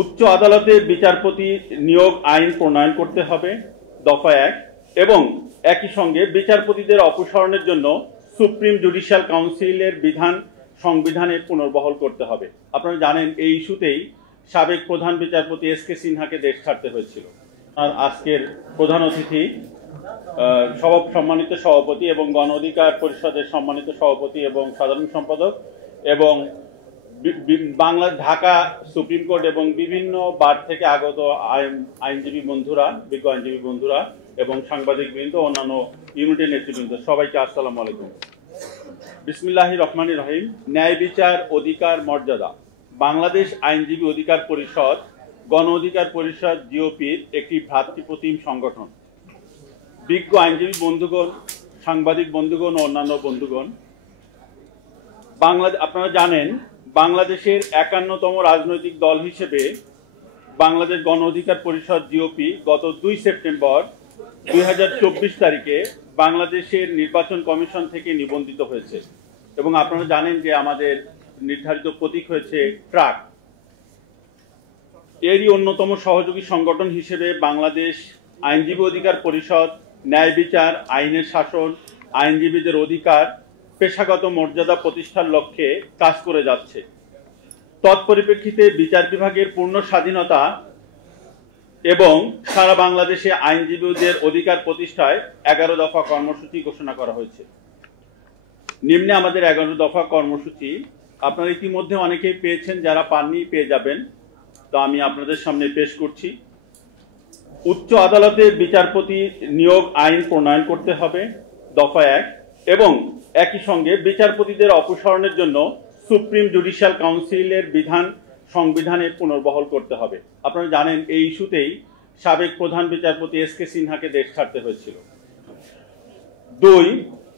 উচ্চ আদালতে বিচারপতি নিয়োগ আইন প্রণয়ন করতে হবে, দফা 1। এবং একই সঙ্গে বিচারপতিদের অপসারণের জন্য সুপ্রিম জুডিশিয়াল কাউন্সিলের বিধান সংবিধানে পুনর্বহাল করতে হবে। আপনারা জানেন এই ইস্যুতেই সাবেক প্রধান বিচারপতি এস.কে. সিনহাকে দেশ ছাড়তে হয়েছিল। আর আজকের প্রধান অতিথি সম্মানিত সভাপতি এবং গণ অধিকার পরিষদের সম্মানিত সভাপতি এবং সাধারণ সম্পাদক এবং বাংলা ঢাকা সুপ্রিম কোর্ট এবং বিভিন্ন বার থেকে আগত আইনজীবী বন্ধুরা, বিজ্ঞ আইনজীবী বন্ধুরা এবং সাংবাদিক বৃন্দ, অন্যান্য ইউনিটের নেতৃবৃন্দ, সবাইকে আসসালামু আলাইকুম। বিসমিল্লাহির রহমানির রহিম। ন্যায় বিচার অধিকার মর্যাদা বাংলাদেশ আইনজীবী অধিকার পরিষদ গণ অধিকার পরিষদ জিওপির একটি ভ্রাতৃপ্রতিম সংগঠন। বিজ্ঞ আইনজীবী বন্ধুগণ, সাংবাদিক বন্ধুগণ ও অন্যান্য বন্ধুগণ, আপনারা জানেন বাংলাদেশের 51তম রাজনৈতিক দল হিসেবে বাংলাদেশ গণ অধিকার পরিষদ জিওপি গত 2 সেপ্টেম্বর 2024 তারিখে বাংলাদেশের নির্বাচন কমিশন থেকে নিবন্ধিত হয়েছে এবং আপনারা জানেন যে আমাদের নির্ধারিত প্রতীক হয়েছে ট্রাক। এরই অন্যতম সহযোগী সংগঠন হিসেবে বাংলাদেশ আইনজীবী অধিকার পরিষদ ন্যায় বিচার, আইনের শাসন, আইনজীবীদের অধিকার, পেশাগত মর্যাদা প্রতিষ্ঠার লক্ষ্যে কাজ করে যাচ্ছে। তৎপরিপ্রেক্ষিতে বিচার বিভাগের পূর্ণ স্বাধীনতা এবং সারা বাংলাদেশে আইনজীবীদের অধিকার প্রতিষ্ঠায় 11 দফা কর্মসূচি ঘোষণা করা হয়েছে। নিম্নে আমাদের 11 দফা কর্মসূচি। আপনারা ইতিমধ্যে অনেকেই পেয়েছেন, যারা পাননি পেয়ে যাবেন, তো আমি আপনাদের সামনে পেশ করছি। উচ্চ আদালতে বিচারপতি নিয়োগ আইন প্রণয়ন করতে হবে, দফা 1। এবং একই সঙ্গে বিচারপতিদের অপসারণের জন্য সুপ্রিম জুডিশিয়াল কাউন্সিলের বিধান সংবিধানে পুনর্বহাল করতে হবে। আপনারা জানেন এই ইস্যুতেই সাবেক প্রধান বিচারপতি এস.কে. সিনহাকে দেশ ছাড়তে হয়েছিল। 2,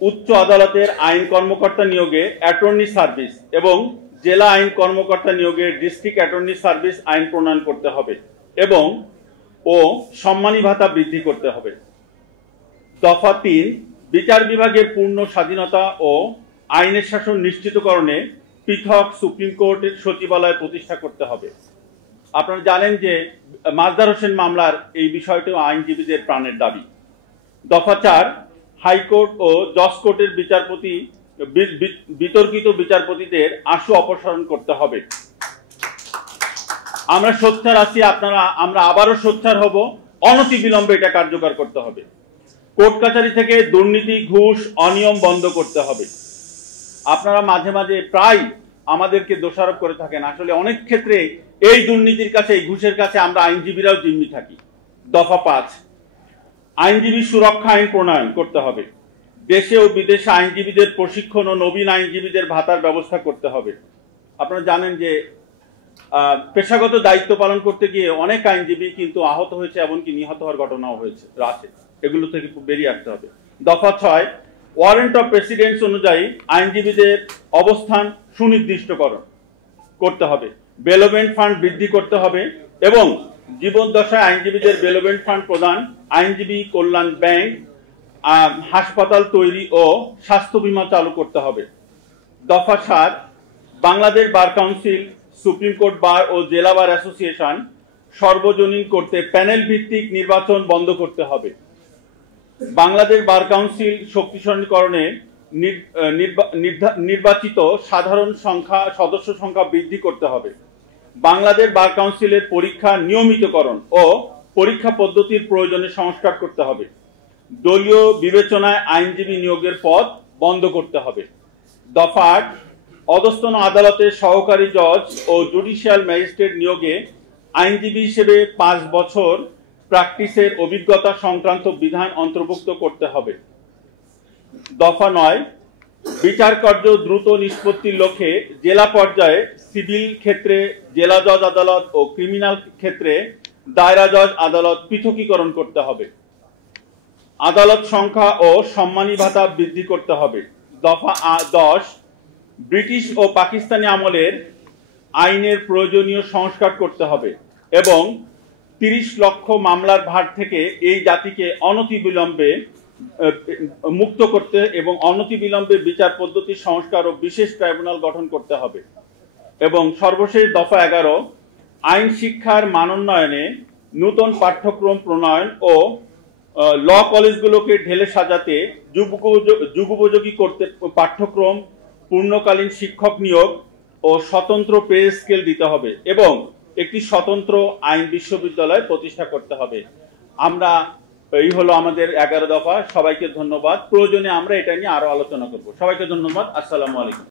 উচ্চ আদালতের আইন কর্মকর্তা নিয়োগে অ্যাটর্নি সার্ভিস এবং জেলা আইন কর্মকর্তা নিয়োগে ডিস্ট্রিক্ট অ্যাটর্নি সার্ভিস আইন প্রণয়ন করতে হবে এবং সম্মানী ভাতা বৃদ্ধি করতে হবে। দফা 3, বিচার বিভাগের পূর্ণ স্বাধীনতা ও আইনের শাসন নিশ্চিতকরণে পৃথক সুপ্রিম কোর্টের সচিবালয় প্রতিষ্ঠা করতে হবে। আপনারা জানেন যে মাজদার হোসেন মামলার এই বিষয়টিও আইনজীবীদের প্রাণের দাবি। দফা 4, হাইকোর্ট ও জজ কোর্টের বিতর্কিত বিচারপতিদের আশু অপসারণ করতে হবে। আমরা সোচ্চার আছি, আমরা আবারও সোচ্চার হব, অনতিবিলম্বে এটা কার্যকর করতে হবে। কোর্ট কাছারি থেকে দুর্নীতি, ঘুষ, অনিয়ম বন্ধ করতে হবে। আপনারা মাঝে মাঝে প্রায় আমাদেরকে দোষারোপ করে থাকেন, আসলে অনেক ক্ষেত্রে এই দুর্নীতির কাছে, এই ঘুষের কাছে আমরা আইনজীবীরাও জিম্মি থাকি। দফা 5, আইনজীবী সুরক্ষা আইন প্রণয়ন করতে হবে। দেশে ও বিদেশে আইনজীবীদের প্রশিক্ষণ ও নবীন আইনজীবীদের ভাতার ব্যবস্থা করতে হবে। আপনারা জানেন যে পেশাগত দায়িত্ব পালন করতে গিয়ে অনেক আইনজীবী কিন্তু আহত হয়েছে, এমনকি নিহত হওয়ার ঘটনাও হয়েছে রাতে, এগুলো থেকে বেরিয়ে আসতে হবে। দফা 6, ওয়ারেন্ট অফ প্রেসিডেন্স অনুযায়ী আইনজীবীদের অবস্থান সুনির্দিষ্টকরণ করতে হবে। বেলোভেন্ট ফান্ড বৃদ্ধি করতে হবে এবং জীবদ্দশায় আইনজীবীদের বেলোভেন্ট ফান্ড প্রদান, আইনজীবী কল্যাণ ব্যাংক, হাসপাতাল তৈরি ও স্বাস্থ্য বীমা চালু করতে হবে। দফা 7, Bangladesh bar council, supreme court bar ও জেলা বার অ্যাসোসিয়েশন সর্বজনীন করতে প্যানেল ভিত্তিক নির্বাচন বন্ধ করতে হবে। বাংলাদেশ বার কাউন্সিল শক্তিশালীকরণে নির্বাচিত সাধারণ সদস্য সংখ্যা বৃদ্ধি করতে হবে। বাংলাদেশ বার কাউন্সিলের পরীক্ষা নিয়মিতকরণ ও পরীক্ষা পদ্ধতির প্রয়োজনে সংস্কার করতে হবে। দলীয় বিবেচনায় আইনজীবী নিয়োগের পথ বন্ধ করতে হবে। দফা 8, অধস্তন আদালতের সহকারী জজ ও জুডিশিয়াল ম্যাজিস্ট্রেট নিয়োগে আইনজীবী হিসেবে 5 বছর প্র্যাকটিসের অভিজ্ঞতা সংক্রান্ত বিধান অন্তর্ভুক্ত করতে হবে। দফা 9, বিচার কার্য দ্রুত নিষ্পত্তির লক্ষ্যে জেলা পর্যায়ে সিভিল ক্ষেত্রে জেলা জজ আদালত ও ক্রিমিনাল ক্ষেত্রে দায়রা জজ আদালত পৃথকীকরণ করতে হবে। আদালত সংখ্যা ও সম্মানী ভাতা বৃদ্ধি করতে হবে। দফা 10, ব্রিটিশ ও পাকিস্তানি আমলের আইনের প্রয়োজনীয় সংস্কার করতে হবে এবং 30 লক্ষ মামলার ভার থেকে এই জাতিকে অনতিবিলম্বে মুক্ত করতে এবং অনতিবিলম্বে বিচার পদ্ধতির সংস্কার ও বিশেষ ট্রাইব্যুনাল গঠন করতে হবে। এবং সর্বশেষ দফা 11, আইন শিক্ষার মানোন্নয়নে নূতন পাঠ্যক্রম প্রণয়ন ও ল কলেজগুলোকে ঢেলে সাজাতে যুগোপযোগী করতে পাঠ্যক্রম, পূর্ণকালীন শিক্ষক নিয়োগ ও স্বতন্ত্র পে স্কেল দিতে হবে এবং একটি স্বতন্ত্র আইন বিশ্ববিদ্যালয় প্রতিষ্ঠা করতে হবে। আমরা এই হলো আমাদের 11 দফা। সবাইকে ধন্যবাদ। প্রয়োজনে আমরা এটা নিয়ে আরো আলোচনা করব। সবাইকে ধন্যবাদ। আসসালামু আলাইকুম।